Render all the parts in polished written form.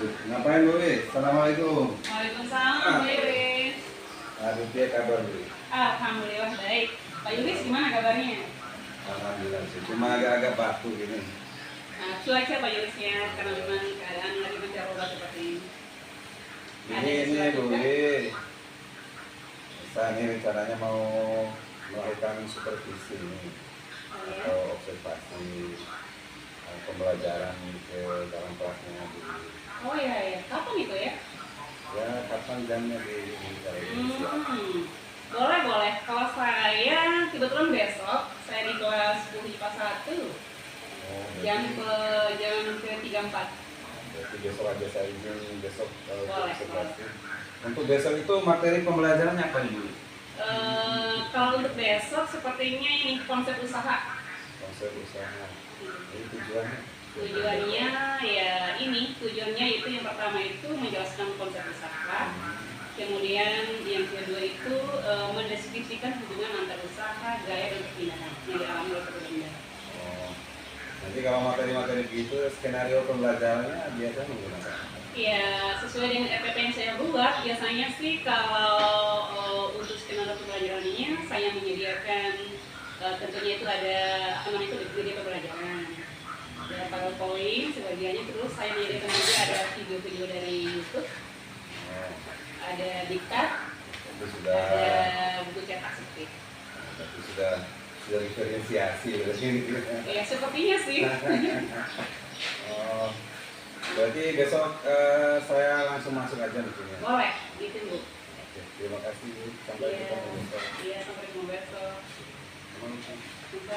Ngapain Bu? Assalamualaikum. Waalaikumsalam, Bu Iris. Aduh, dia kabar Bu. Alhamdulillah baik. Pak Iris gimana kabarnya? Alhamdulillah sih. Cuma agak-agak batuk gini. Nah, cuaca Pak Iris ya, karena memang keadaan lagi mencaroba seperti ini. Ini Bu, saya ini rencananya mau melakukan supervisi ini atau observasi pembelajaran ke dalam kelasnya Bu. Oh iya ya, kapan itu ya? Ya, kapan jamnya di Indonesia? Boleh. Kalau saya kebetulan besok saya di kelas 10 IPA 1 jam ke-3-4. Berarti besok aja saya izin besok Boleh. observasi. Untuk besok itu materi pembelajarannya apa Bu? Kalau untuk besok sepertinya ini konsep usaha. Konsep usaha. Ini tujuannya? Tujuannya itu yang pertama itu menjelaskan konsep usaha. Kemudian yang kedua itu mendeskripsikan hubungan antar usaha, gaya dan kepindahan yang dialami oleh pengguna. Oh. Nanti kalau materi-materi begitu skenario pembelajarannya biasanya menggunakan? Ya, sesuai dengan RPP yang saya buat, biasanya sih kalau untuk skenario pembelajarannya saya menyediakan tentunya itu ada video pembelajaran. Ada PowerPoint sebagiannya, terus saya menyediakan juga ada video-video dari YouTube. Ada diktat, ada buku cetak seperti itu. Tapi sudah diferensiasi berarti gitu. Ya sepertinya sih. Oh, berarti besok saya langsung masuk aja di sini. Boleh, gitu Bu. Oke, terima kasih Bu. Sampai ketemu besok. Iya, sampai ketemu besok. Bisa.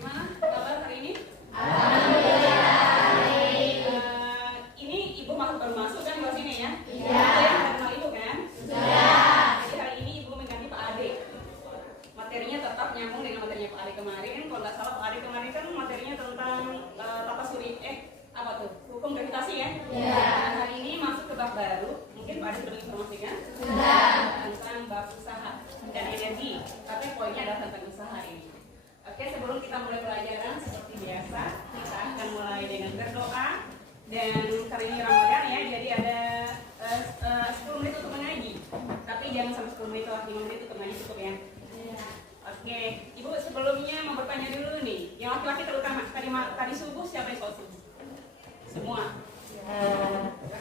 Gimana kabar hari ini? Ini Ibu baru masuk kan kelas ini ya? Iya. Saya kenal Ibu kan? Sudah. Jadi hari ini Ibu mengganti Pak Ade. Materinya tetap nyambung dengan materinya Pak Ade kemarin. Kalau nggak salah Pak Ade kemarin kan materinya tentang tata suri, apa tuh? Hukum gravitasi ya? Iya. Nah, hari ini masuk ke bab baru. Mungkin Pak Ade sudah informasikan? Sudah. Tentang bab usaha dan energi. Tapi poinnya adalah tentang usaha ini. Oke, sebelum kita mulai pelajaran seperti biasa, kita akan mulai dengan berdoa. Dan kali ini Ramadan ya, jadi ada 10 menit untuk mengaji. Tapi jangan sampai 10 menit atau 5 menit untuk mengaji cukup ya. Oke, Ibu sebelumnya mau bertanya dulu nih. Yang laki-laki terutama, tadi subuh siapa yang sholat subuh? Semua?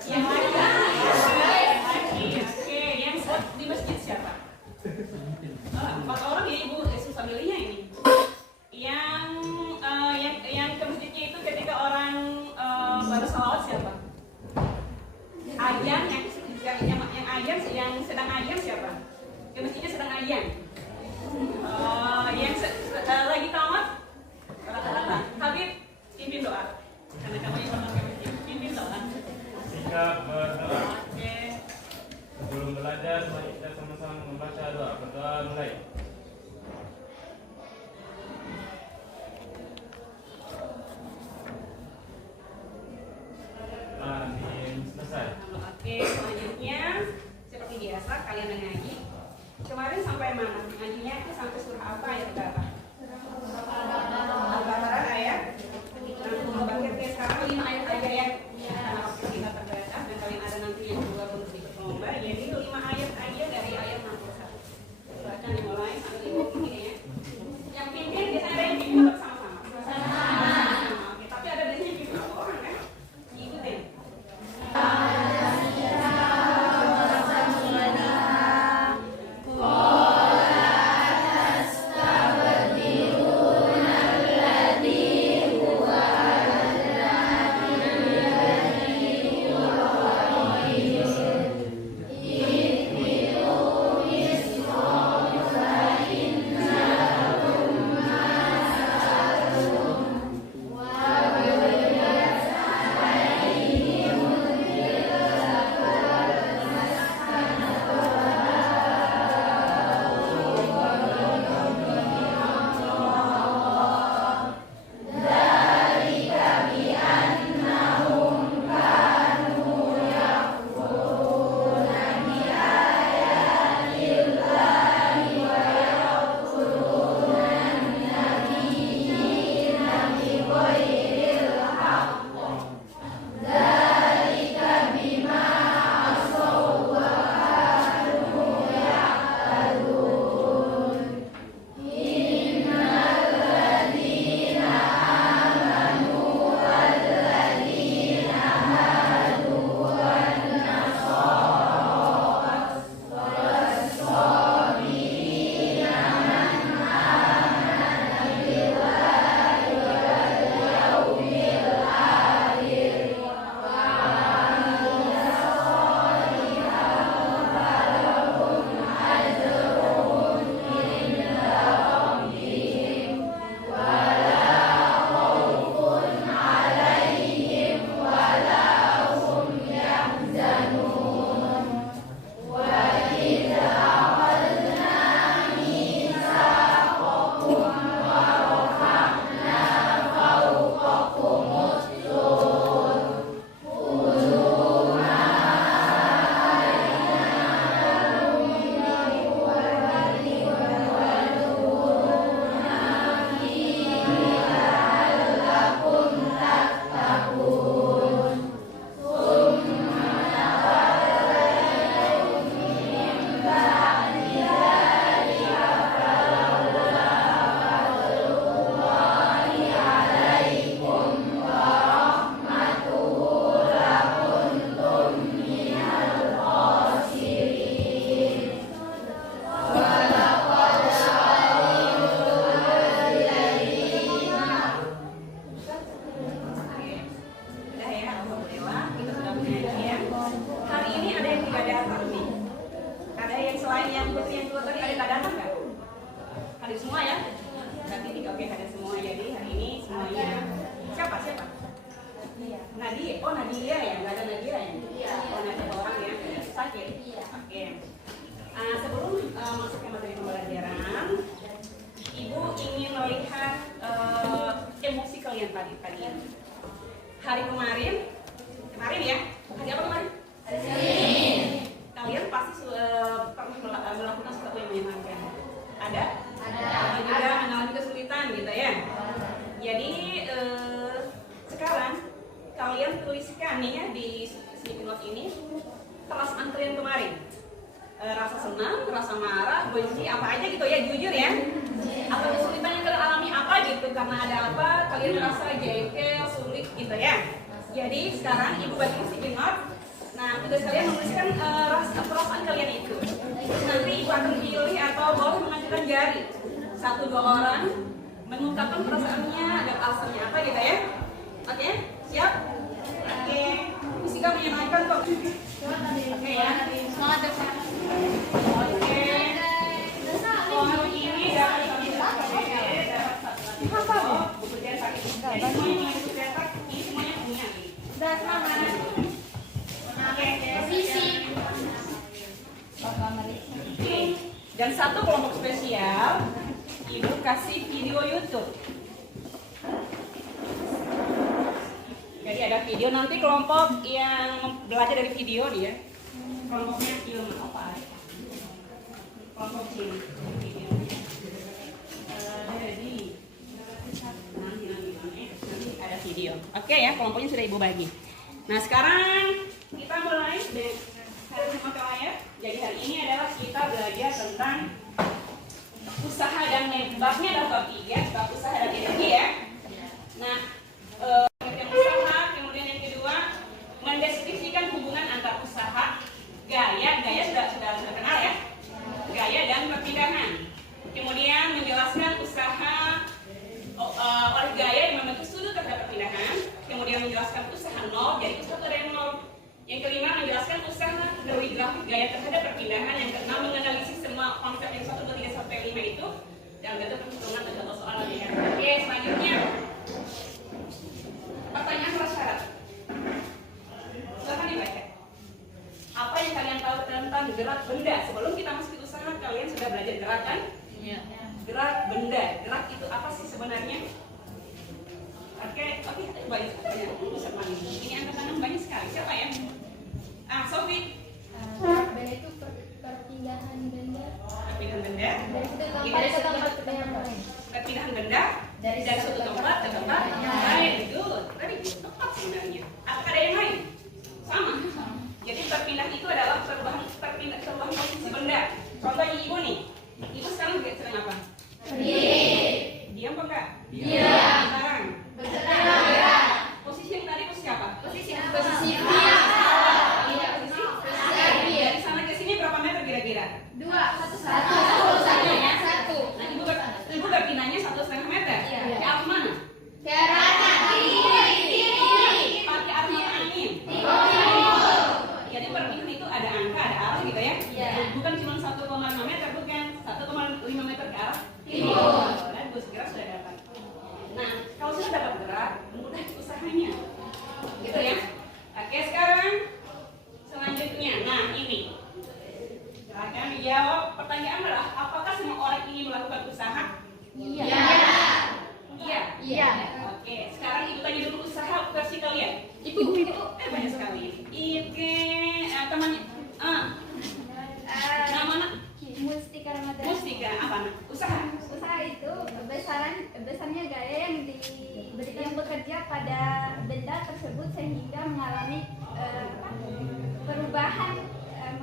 Yang laki. Oke, yang sholat di masjid siapa? 4 orang ya Ibu, susah milihnya ini. Yang ke masjidnya itu ketika orang baru salawat siapa? Ayan, yang ayan, yang sedang ayan siapa? Ke masjidnya sedang ayan. Yang lagi tamat rata-rata. Habib, pimpin doa. Karena kamu yang pertama ke masjid, pimpin doa. Sikap berdoa. Oke. Sebelum belajar, mari kita sama-sama membaca doa. Berdoa mulai. Nadia ya, nggak ada Nadia ya? Oh, ada orang yang sakit. Oke. Sebelum masuk ke materi pembelajaran, Ibu ingin melihat emosi kalian tadi. Hari kemarin ya? Hari apa kemarin? Kalian pasti pernah melakukan sesuatu yang menyenangkan. Ada? Ada juga mengalami kesulitan gitu ya. Jadi sekarang kalian tuliskan nih ya di sticky note ini perasaan kalian kemarin. Rasa senang, rasa marah, benci, apa aja gitu ya, jujur ya. Atau kesulitan yang kalian alami apa gitu, karena ada apa kalian merasa jengkel, sulit gitu ya. Jadi sekarang Ibu bagi sticky note. Nah, tugas kalian menuliskan perasaan kalian itu. Nanti Ibu akan pilih atau boleh mengajukan jari. 1-2 orang mengungkapkan perasaannya dan alasannya apa gitu ya. Oke, siap? Oke, fisika menyenangkan kok. Oke ya. Semangat ya, Pak. Oke. Kalau ini dapat buku cetak. Jadi semuanya buku cetak, ini semuanya punya. Udah semangat. Oke. Visi. Oke. Dan satu kelompok spesial, Ibu kasih video YouTube. Jadi ada video, nanti kelompok yang belajar dari video nih ya. Kelompoknya ilmu apa? Kelompok C. Jadi nanti ada video. Oke ya, kelompoknya sudah Ibu bagi. Nah sekarang kita mulai dari hari pertama ya. Jadi hari ini adalah kita belajar tentang usaha dan babnya adalah bab 3, bab usaha dan energi ya. Nah, yang usaha, kemudian yang kedua mendeskripsikan hubungan antar usaha, gaya sudah kenal ya, gaya dan perpindahan. Kemudian menjelaskan usaha oleh gaya yang membentuk sudut terhadap perpindahan. Kemudian menjelaskan usaha nol, jadi usaha dari nol. Yang kelima menjelaskan usaha dari grafik gaya terhadap perpindahan. Yang keenam menganalisis semua konsep yang 1, 2, 3 sampai 5 itu dalam bentuk perhitungan dan contoh soal latihan. Oke, selanjutnya pertanyaan prasyarat. Silahkan dibaca. Apa yang kalian tahu tentang gerak benda? Sebelum kita masuk ke usaha, kalian sudah belajar gerak kan? Iya. Gerak benda. Gerak itu apa sih sebenarnya? Oke, banyak sekali. Ini angka tangan banyak sekali. Siapa ya? Sofi. Benda itu perpindahan benda. Perpindahan benda. Dari satu tempat ke tempat lain. Perpindahan benda dari suatu tempat ke tempat yang lain. Good. Very good. Tepat sebenarnya. Apakah ada yang lain? Sama. Jadi perpindahan itu adalah perubahan posisi benda. Contohnya Ibu nih. Ibu sekarang sedang apa? Diam apa enggak? Diam. Sekarang. Bergerak. Posisi yang tadi posisi apa? Posisi dari sana ke sini berapa meter kira-kira? 2, 1. Ya? Nah, ibu berpindahnya 1,5 meter. Ke arah mana? Ke arah kiri. Pakai arah mata angin. Jadi perpindahan itu ada angka, ada arah gitu ya? Bukan cuma 1,5 meter, bukan 1,5 meter ke arah timur. Dan bus gerak sudah dapat. Nah, kalau sudah dapat gerak, mudah usahanya, gitu ya. Oke, sekarang selanjutnya, nah ini akan dijawab. Pertanyaan adalah, apakah semua orang ingin melakukan usaha? Iya. Oke, sekarang Ibu tanya dulu usaha versi kalian. Ibu banyak sekali. Temannya, namanya Mustika Ramadhan. Mustika, apa? Usaha itu besarnya gaya yang bekerja pada benda tersebut sehingga mengalami perubahan,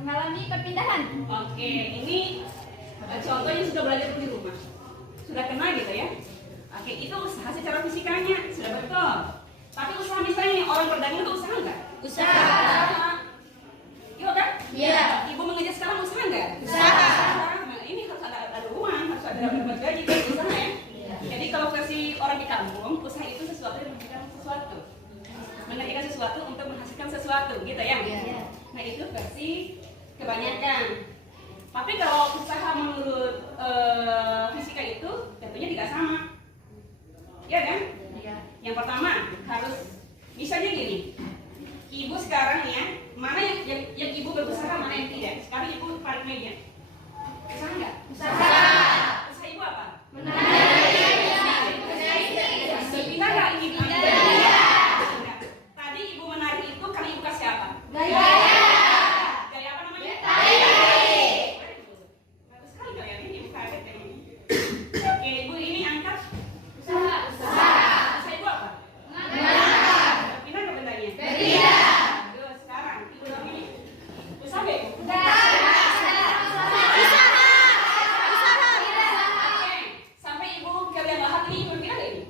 mengalami perpindahan. Oke, ini contohnya sudah belajar di rumah, sudah kenal gitu ya. Oke, itu usaha secara fisikanya sudah betul. Tapi usaha misalnya orang berdagang itu usaha nggak? Usaha. Iya kan? Iya. Ibu mengajar sekarang usaha nggak? Usaha. Nah, ini harus ada uang, harus ada dapat gaji dari usaha ya. Jadi kalau versi orang di kampung, usaha itu sesuatu yang menghasilkan sesuatu. Mengerjakan sesuatu untuk menghasilkan sesuatu, gitu ya. Nah, itu versi kebanyakan. Tapi kalau usaha menurut fisika itu tentunya tidak sama. Iya kan? Yang pertama harus misalnya gini. Ibu sekarang ya, mana yang ibu berusaha, mana yang tidak. Sekarang ibu tarik meja. Usaha nggak? Usaha. Usaha ibu apa? Berpindah nggak ini? Tadi ibu menarik itu karena ibu kasih apa? Gaya apa namanya? Bagus sekali kalian ini, ibu kaget ya. Oke, ibu ini angkat. Usaha. Usaha ibu apa? Berpindah nggak bendanya? Terus sekarang ibu bilang ini. Usaha nggak ibu? Sampai ibu kalian lahap ini berpindah nggak ini?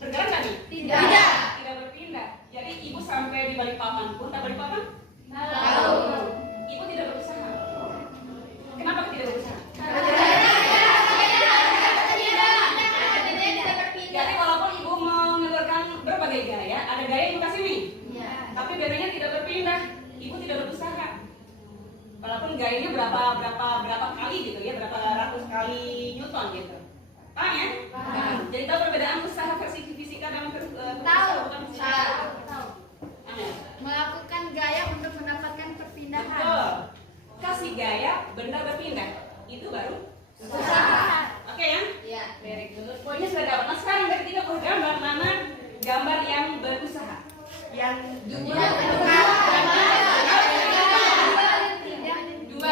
Bergerak nggak nih? Tidak berpindah. Jadi ibu sampai di balik papan pun, tak balik papan? Ibu tidak berusaha. Kenapa tidak berusaha? Jadi walaupun ibu mengeluarkan berbagai gaya, ada gaya yang ibu kasih nih, tapi bedanya tidak berpindah. Ibu tidak berusaha. Walaupun gayanya berapa kali gitu ya, berapa ratus kali Newton gitu. Paham ya? Jadi tahu perbedaan usaha versi fisika dan bukan fisika? Amin. Melakukan gaya untuk mendapatkan perpindahan. Betul. Kasih gaya, benda berpindah. Itu baru Usaha. Oke ya? Very good. Poinnya sudah dapat. Nah sekarang dari 30 gambar, mana gambar yang berusaha? Yang dua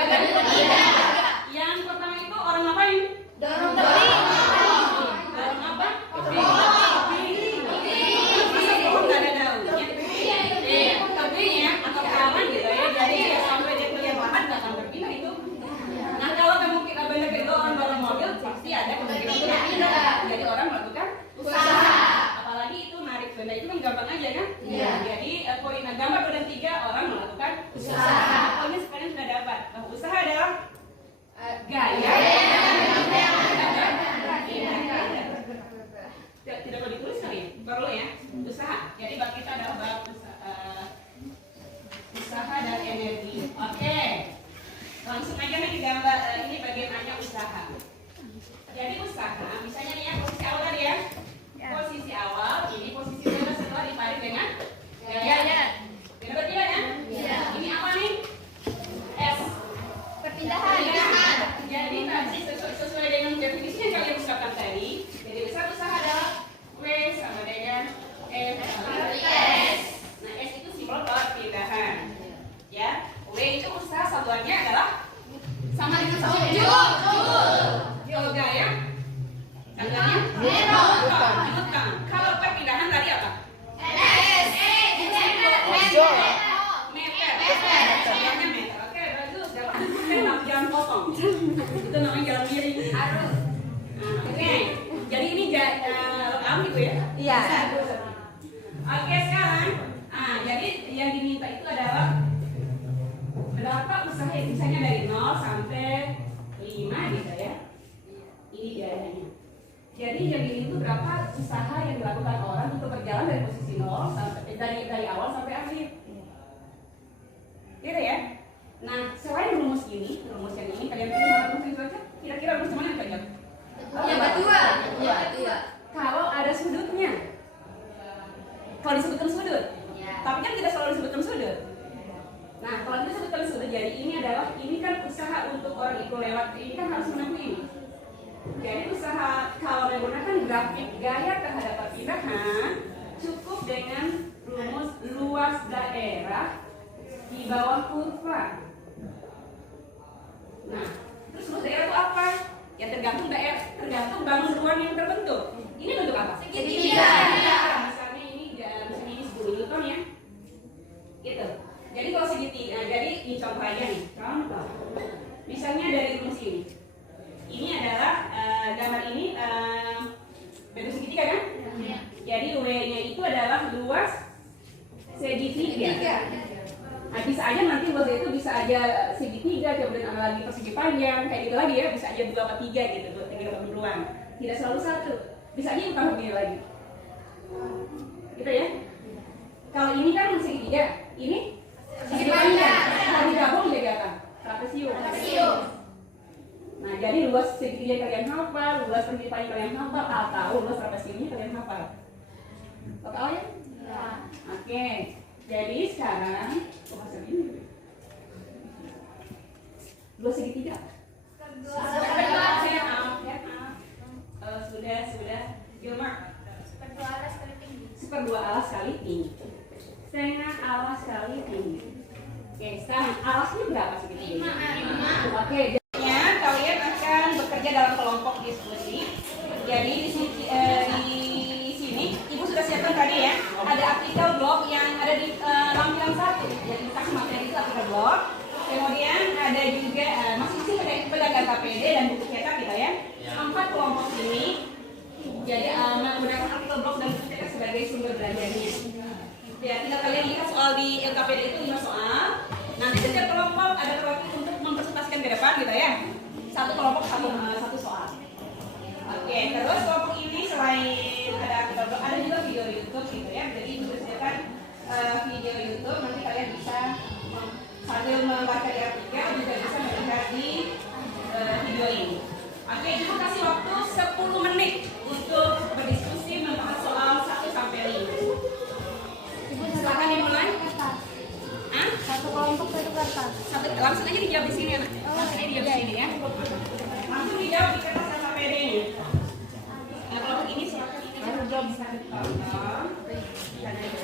dan tiga. Yang pertama itu orang ngapain? Dorong Dorong apa? Masa pohon nggak ada daunnya? Tebing ya, atau taman gitu ya. Jadi ya sampai dia kelihatan lahan nggak akan berpindah itu. Nah kalau kemungkinan benda itu orang dorong mobil, pasti ada kemungkinan untuk berpindah. Jadi orang melakukan usaha. Apalagi itu narik benda itu kan gampang aja kan? Jadi poin gambar 2 dan 3 orang melakukan usaha. Poinnya sekarang sudah dapat. Usaha adalah gaya. Tidak perlu ditulis kali ya? Perlu ya? Usaha. Jadi bab kita adalah bab usaha dan energi. Oke. Langsung aja nih di gambar ini bagaimana usaha. Jadi usaha, misalnya nih ya posisi awal tadi ya. Posisi awal, ini posisi bebas setelah ditarik dengan gaya. Benar tidak ya? Ini apa nih? S. perpindahan. Jadi tadi sesuai dengan definisi yang kalian ucapkan tadi. Jadi besar usaha adalah W sama dengan F sama dengan S. Nah S itu simbol perpindahan. Ya, W itu usaha satuannya adalah sama dengan Joule ya. Satuannya Newton. Kalau perpindahan tadi apa? Meter. Satuannya meter. Oke, bagus. Jalan kosong. Itu namanya jalan miring. Arus. Oke. Jadi ini rekam gitu ya? Iya. Oke, sekarang jadi yang diminta itu adalah berapa usaha, misalnya dari 0 sampai 5 gitu ya. Ini gayanya. Jadi yang ini itu berapa usaha yang dilakukan orang untuk berjalan dari posisi 0 sampai dari awal sampai akhir. Gitu ya. Nah, selain rumus yang ini kalian pilih mana rumus itu aja? Kira-kira rumus mana yang cocok? Yang kedua. Kalau ada sudutnya. Kalau disebutkan sudut. Tapi kan tidak selalu disebutkan sudut. Nah, kalau disebutkan sudut, jadi ini kan usaha untuk orang itu lewat, ini kan harus menempuh ini. Jadi usaha kalau menggunakan grafik gaya terhadap perpindahan cukup dengan rumus luas daerah di bawah kurva. Nah, terus luas daerah itu apa? Ya tergantung bangun ruang yang terbentuk. Ini bentuk apa? Segitiga. Misalnya ini 10 Newton ya. Gitu. Jadi kalau segitiga, jadi ini contoh aja nih. Contoh. Misalnya dari rumus ini. Ini adalah gambar ini bentuk segitiga kan? Jadi W-nya itu adalah luas segitiga. Nah, bisa aja nanti luas itu bisa aja segitiga, kemudian ada lagi persegi panjang, kayak gitu lagi ya, bisa aja 2 atau 3 gitu, 3 bangun ruang. Tidak selalu satu. Bisa aja tambah begini lagi. Gitu ya. Kalau ini kan segitiga, ini persegi panjang. Kalau digabung jadi apa? Trapesium. Nah, jadi luas segitiga kalian hafal, luas persegi panjang kalian hafal, atau luas trapesiumnya kalian hafal. Total ya? Oke, jadi sekarang dua segitiga. Maaf. Sudah. Gilmar. Seperdua alas kali tinggi. Setengah alas kali tinggi. Oke, sekarang alasnya berapa segitiga? 5. Oke, jadinya kalian akan bekerja dalam kelompok diskusi. Jadi di sini Ibu sudah siapkan tadi ya. Ada artikel blog yang ada di lampiran 1. Jadi kasih materi itu artikel blog. Kemudian ada juga masing-masing pedagang KPD dan buku cetak kita ya. 4 kelompok ini. Jadi menggunakan artikel blog dan buku cetak sebagai sumber belajarnya. Ya, tinggal kalian lihat soal di LKPD itu 5 soal. Nanti setiap kelompok ada kelompok untuk mempresentasikan ke depan gitu ya. Satu kelompok satu soal. Oke, terus kelompok ini selain ada artikel blog, ada juga video YouTube gitu ya. Jadi disediakan video YouTube, nanti kalian bisa sambil membaca di artikel juga bisa melihat di video ini. Oke, Ibu kasih waktu 10 menit untuk berdiskusi membahas soal 1 sampai 5. Ibu silakan dimulai. Satu kelompok satu kertas. Langsung aja dijawab di sini anak. Langsung aja dijawab di sini ya. Langsung dijawab di kertas LKPD-nya. Nah, kalau ini silakan ini harus jawab bisa ditolong. Karena ini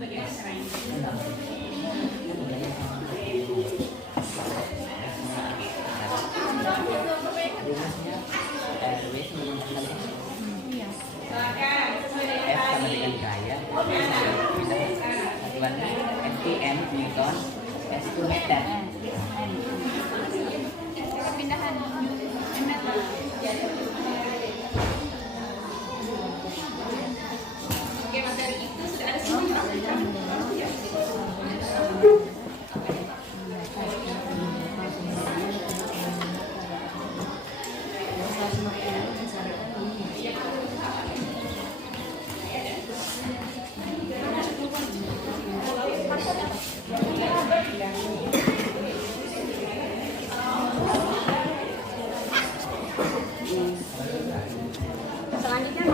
bagian sekarang. Silakan sesuai dengan tadi. STM Newton S2 meter. Perpindahan. Oke, materi itu sudah ada semua. Selanjutnya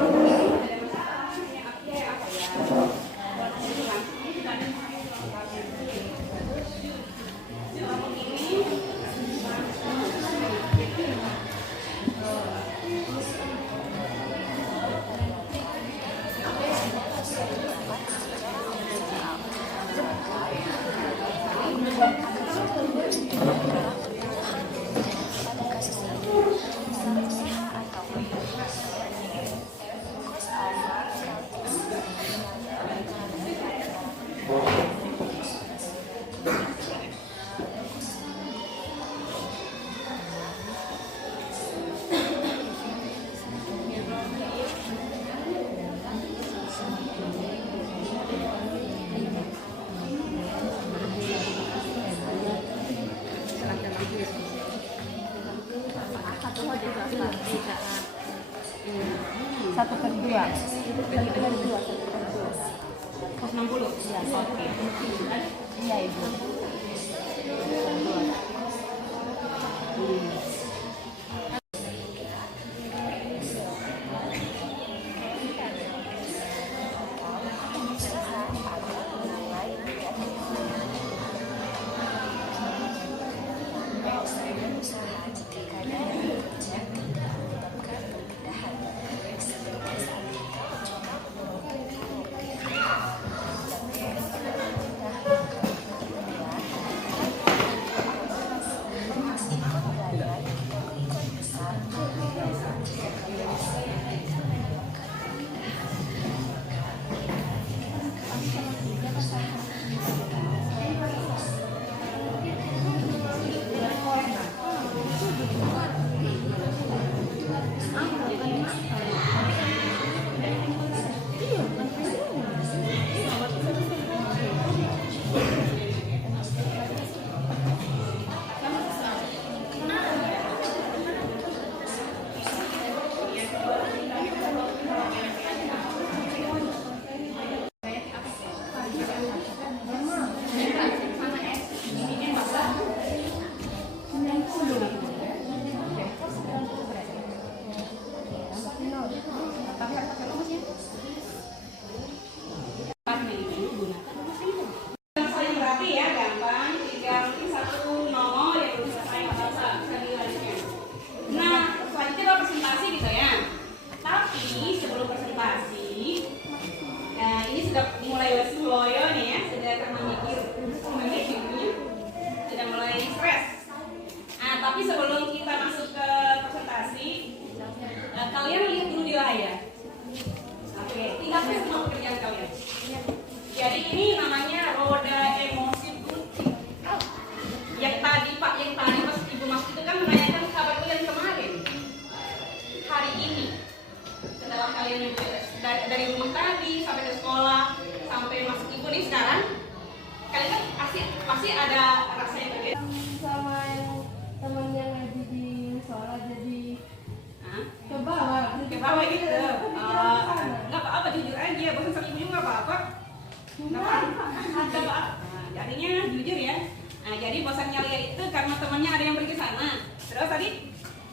Satu per dua. 60. Oke. Iya Ibu.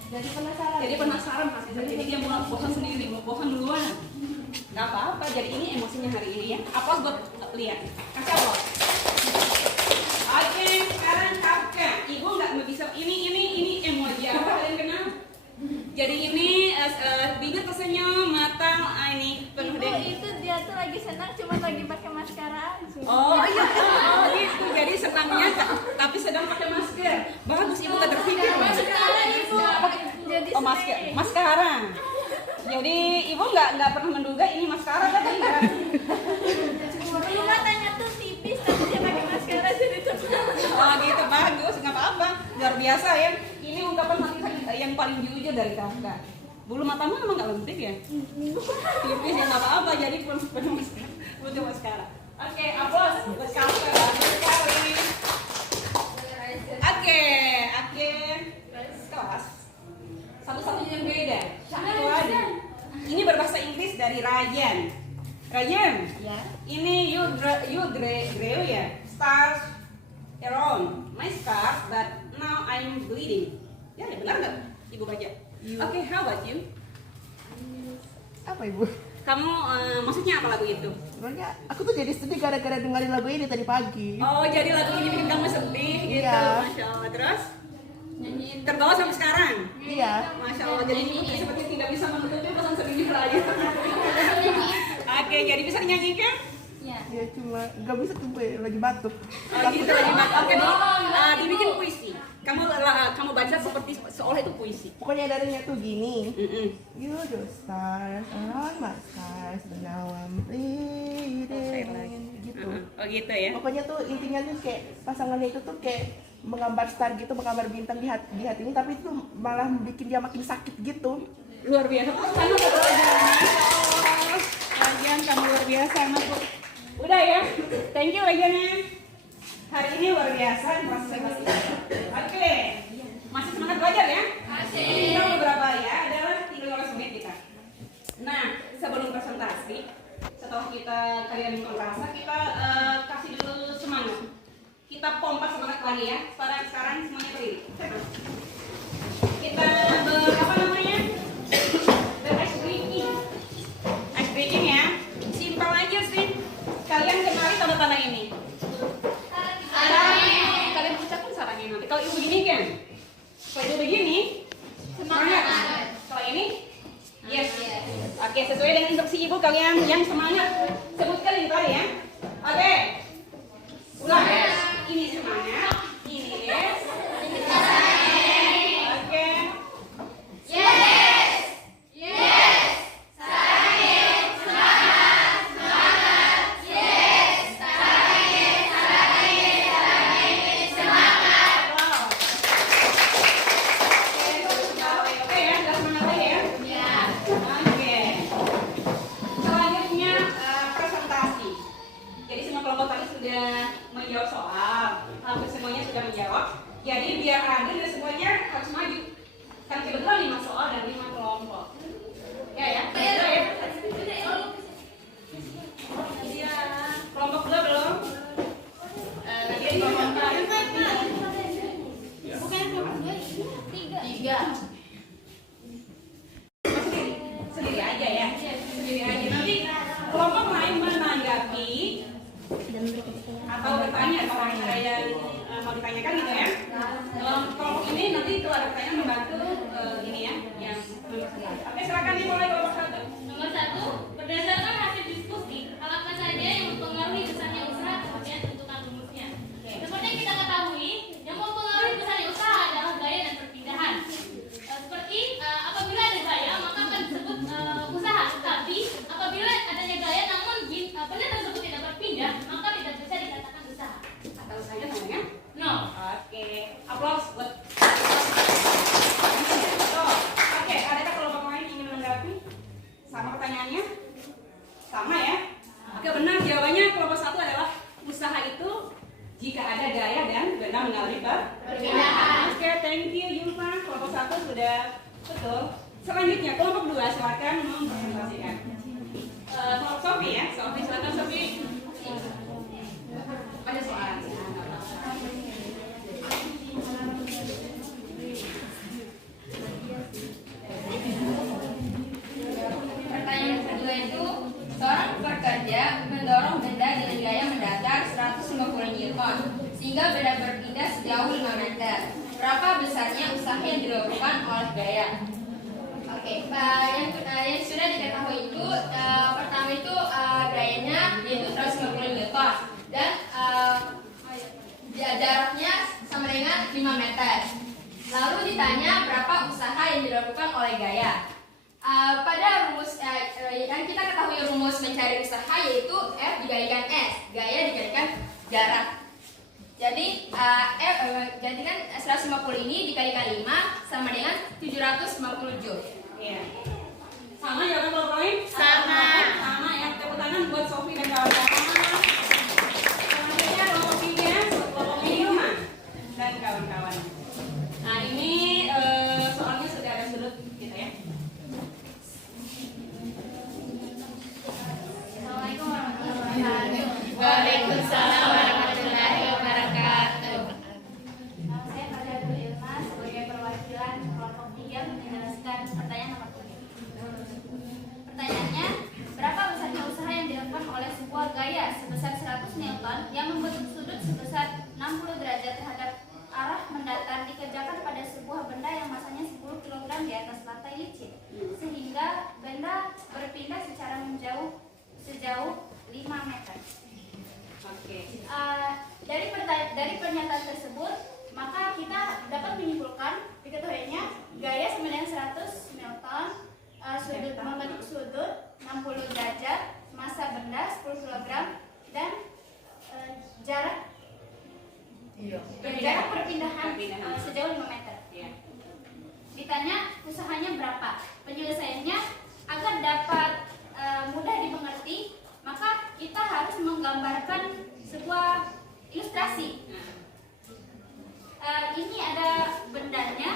Jadi penasaran pasti. Jadi dia mau bosan sendiri, mau bosan duluan. Gak apa-apa. Jadi ini emosinya hari ini ya. Aplaus buat lihat. Kasih aplaus. Oke, sekarang kakak. Ibu nggak bisa. Ini emoji apa kalian kenal? Jadi ini bibir tersenyum, mata ini penuh Ibu dengan. itu dia tuh lagi senang cuma lagi pakai maskara aja. Oh iya, oh gitu. Jadi senangnya tapi sedang pakai masker. Bagus ibu tak terpikir. Maskara ibu. Jadi Oh masker, maskara. Jadi ibu nggak pernah menduga ini maskara tadi kan? dulu matanya tuh tipis tapi dia pakai maskara jadi terkenal. Oh gitu bagus, nggak apa-apa. Luar biasa ya. Ini ungkapan hati yang paling jujur dari kakak. Bulu matamu emang nggak lentik ya? Tipis ya nggak apa-apa. Jadi penuh maskara. Butuh maskara. Oke, aplaus buat kakak. Bagus sekali. Oke. Kelas. Satu-satunya yang beda. Satu aja. Ini berbahasa Inggris dari Ryan. Ryan. Ya. Ini you grew ya. Stars around my scars, but now I'm bleeding. Ya benar nggak? Ibu baca. Oke, how about you? Apa ibu? Kamu maksudnya apa lagu itu? Sebenarnya aku tuh jadi sedih gara-gara dengerin lagu ini tadi pagi. Oh, jadi lagu ini bikin kamu sedih gitu. Iya. Masya Allah. Terus? Terbawa sampai sekarang? Iya. Masya Allah. Jadi ini seperti tidak bisa menutupi pesan sedihnya Ryan. Oke, jadi bisa dinyanyikan? Ya cuma nggak bisa tuh Bu, lagi batuk. Oh gitu lagi baca. Oke, dibikin puisi. Kamu baca seperti seolah itu puisi. Pokoknya darinya tuh gini. Mm-mm. You the stars around my skies, but now I'm bleeding. Gitu. Oh gitu ya. Pokoknya tuh intinya tuh kayak pasangannya itu tuh kayak menggambar star gitu, menggambar bintang di hati ini, tapi itu malah bikin dia makin sakit gitu. Luar biasa. Kamu belajar. Lagian kamu luar biasa anakku. Udah ya. Thank you lagiannya. Hari ini luar biasa proses. Oke. Masih semangat belajar ya? Masih. Tinggal beberapa ya, adalah 15 menit kita. Nah, sebelum presentasi, setelah kalian merasa, kita kasih dulu semangat. Kita pompa semangat lagi ya. Sekarang semuanya berdiri. Kita apa namanya? Ice breaking. Ice breaking ya. Simpel aja sih. Kalian kenali tanda-tanda ini. Sarangnya. Kalian ucapkan sarangnya nanti. Kalau ibu begini kan? Kalau ibu begini, semangat. Kalau ini, yes. Oke, sesuai dengan instruksi ibu kalian yang semangat. Sebutkan ini tadi ya. Oke. Ulang. Ini semangat. Ini yes. Oke. Selanjutnya presentasi. Jadi semua kelompok tadi sudah menjawab soal, hampir semuanya sudah menjawab. Jadi biar adil dan semuanya harus maju. Kan kebetulan 5 soal dan 5 kelompok. Ya ya. Iya. Kelompok 2 belum? Nanti kelompok 4. Bukan kelompok 2, 3. Sendiri aja ya. Sendiri aja. Nanti kelompok lain menanggapi atau bertanya kalau ada yang mau ditanyakan gitu ya. Kelompok ini nanti kalau ada pertanyaan membantu ini ya yang oke, silakan dimulai kelompok 1. Nomor 1, berdasarkan hasil diskusi, hal apa saja yang mempengaruhi besarnya usaha kemudian tentukan rumusnya. Seperti yang kita ketahui, yang mempengaruhi besarnya usaha adalah gaya dan perpindahan. Seperti apabila ada gaya maka akan disebut usaha. Tapi apabila adanya gaya namun benda tersebut tidak berpindah maka tidak bisa dikatakan usaha. Atau saya namanya? No. Oke, aplaus buat. Oke, adakah kelompok lain yang ingin menanggapi? Sama pertanyaannya? Sama ya? Oke, benar. Jawabannya kelompok 1 adalah usaha itu jika ada gaya dan benda mengalami perpindahan. Oke, thank you Yulfa. Kelompok 1 sudah betul. Selanjutnya kelompok 2 silakan mempresentasikan. Sofi ya, Sofi silakan Sofi. Ada soal. yang dilakukan oleh gaya. Oke, yang sudah diketahui itu pertama itu gayanya yaitu 150 Newton dan jaraknya sama dengan 5 meter. Lalu ditanya berapa usaha yang dilakukan oleh gaya. Pada rumus yang kita ketahui rumus mencari usaha yaitu F dikalikan S, gaya dikalikan jarak. Jadi jadi kan 150 ini dikalikan 5 sama dengan 750 Joule. Iya. Sama ya kan kawan-kawan? Sama. Sama ya. Tepuk tangan buat Sofi dan kawan-kawan. Selanjutnya kelompok tiga, kelompok minuman dan kawan-kawan. Nah ini soalnya sudah ada sudut gitu ya. Assalamualaikum warahmatullahi wabarakatuh. Waalaikumsalam warahmatullahi wabarakatuh. Nama saya Fadlatul Ilma sebagai perwakilan kelompok 3 menjelaskan pertanyaan nomor 3. Pertanyaannya, berapa besarnya usaha yang dilakukan oleh sebuah gaya sebesar 100 Newton yang membentuk sudut sebesar 60 derajat terhadap arah mendatar dikerjakan pada sebuah benda yang masanya 10 kg di atas lantai licin sehingga benda berpindah secara menjauh sejauh 5 meter. Oke. Dari pernyataan tersebut, maka kita dapat menyimpulkan diketahuinya gaya sama dengan 100 Newton, sudut membentuk sudut 60 derajat, massa benda 10 kg dan jarak perpindahan sejauh 5 meter. Iya. Ditanya usahanya berapa? Penyelesaiannya agar dapat mudah dimengerti, maka kita harus menggambarkan sebuah ilustrasi. Ini ada bendanya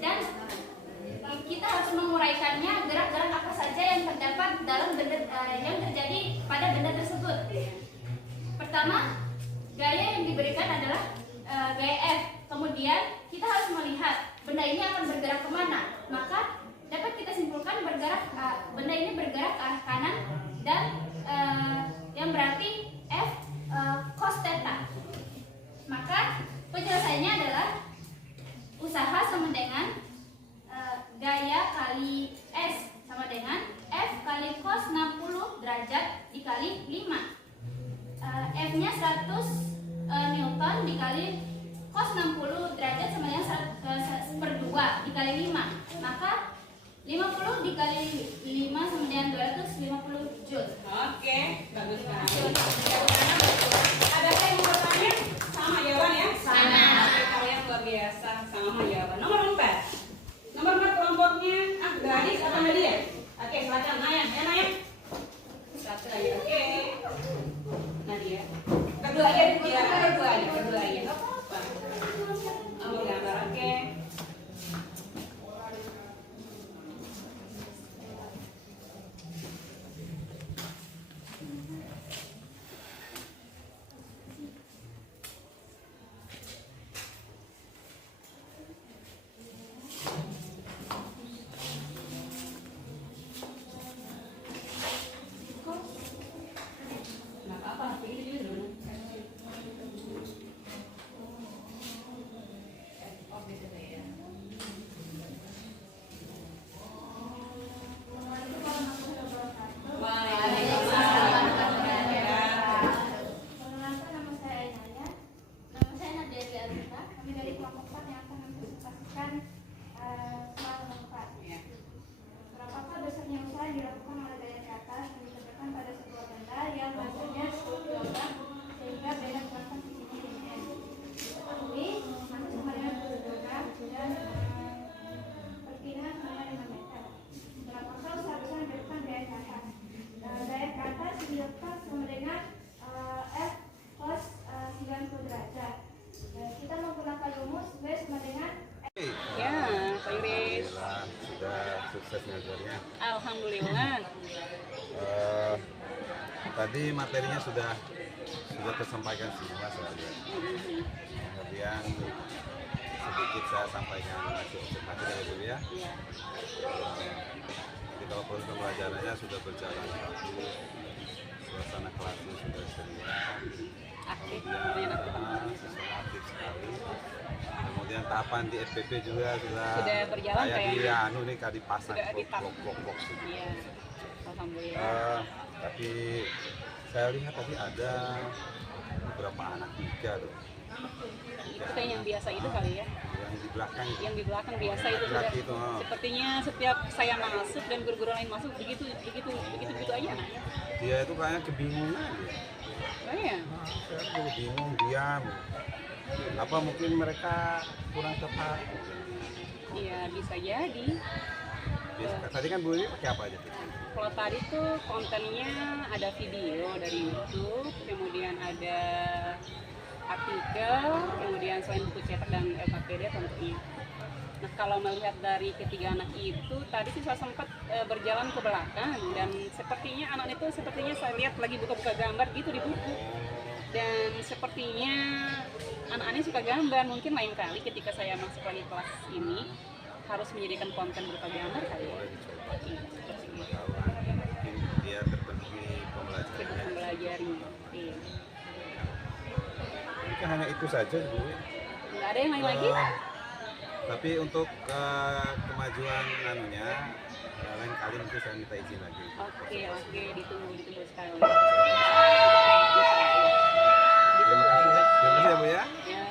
dan kita harus menguraikannya gerak-gerak apa saja yang terdapat dalam benda yang terjadi pada benda tersebut. Pertama, gaya yang diberikan adalah gaya F. Kemudian kita harus melihat benda ini akan bergerak kemana. Maka dapat kita simpulkan benda ini bergerak ke arah kanan dan yang berarti F cos theta. Maka penyelesaiannya adalah usaha sama dengan gaya kali S sama dengan F kali cos 60 derajat dikali 5. F-nya 100 Newton dikali cos 60 derajat sama dengan 1/2 dikali 5. Maka 50 dikali 5 sama dengan 250 Joule. Oke, bagus sekali. Adakah yang mau bertanya? Sama jawaban ya? Sama. Oke, kalian luar biasa sama jawaban. Nomor 4. Nomor 4 kelompoknya gadis apa Nadia? Oke, silakan Naya. Naya. Satu lagi. Oke. Nadia. Berdua aja, berdua aja. Enggak apa-apa. Ambil gambar. Oke. Nggak apa-apa, begitu juga dulu. Perkenalkan, nama saya Ainaya. Nama saya Nadia Diarita. Kami dari kelompok 4 yang akan mempresentasikan soal nomor 4. Berapakah besarnya usaha yang dilakukan oleh gaya ke atas yang dikerjakan pada sebuah benda yang masanya 10 kg sehingga benda terletak di sini dengan diketahui masa sama dengan 10 kg dan perpindahan sama dengan 5 meter. Berapakah usaha besar yang dilakukan gaya ke atas? Gaya ke atas dilakukan sama dengan F cos 90 derajat. Kita menggunakan rumus V sama dengan Ya, Pak Yuris. Alhamdulillah sudah sukses ngajarnya. Alhamdulillah. Tadi materinya sudah tersampaikan semua saya lihat. Kemudian sedikit saya sampaikan hasil observasi dari dulu ya. Jadi kalau proses pembelajarannya sudah berjalan bagus, suasana kelasnya sudah ceria. Aktif, Kemudian lumayan aktif anak-anaknya. siswa aktif sekali. Kemudian tahapan di FPP juga sudah berjalan kayak di kayaknya. anu nih kayak dipasang Sudah dipasang. blok gitu. Iya, alhamdulillah. Tapi saya lihat tadi ada beberapa anak tiga tuh. Itu kayak yang biasa itu kali ya. Yang di belakang itu. Yang di belakang biasa itu sudah. Laki-laki itu, Sepertinya setiap saya masuk dan guru-guru lain masuk begitu aja anaknya. Dia itu kayaknya kebingungan dia. Oh iya. Saya tuh bingung diam. Apa mungkin mereka kurang tepat? Iya, bisa jadi. Tadi kan Bu ini pakai apa aja tuh? Kalau tadi tuh kontennya ada video dari YouTube, kemudian ada artikel, kemudian selain buku cetak dan LKPD tentunya. Nah, kalau melihat dari ketiga anak itu, tadi sih saya sempat berjalan ke belakang dan sepertinya anak itu sepertinya saya lihat lagi buka-buka gambar gitu di buku. Dan sepertinya anak-anaknya suka gambar, mungkin lain kali ketika saya masuk lagi kelas ini harus menyediakan konten berupa gambar kali ya. Iya, seperti itu. Mungkin dia terpenuhi pembelajarannya. Mempelajarinya. Iya. Mungkin hanya itu saja Bu. Nggak ada yang lain lagi? Tapi untuk kemajuan anunya lain kali mungkin saya minta izin lagi. Oke, ditunggu sekali. Terima kasih ya Bu ya. Ya,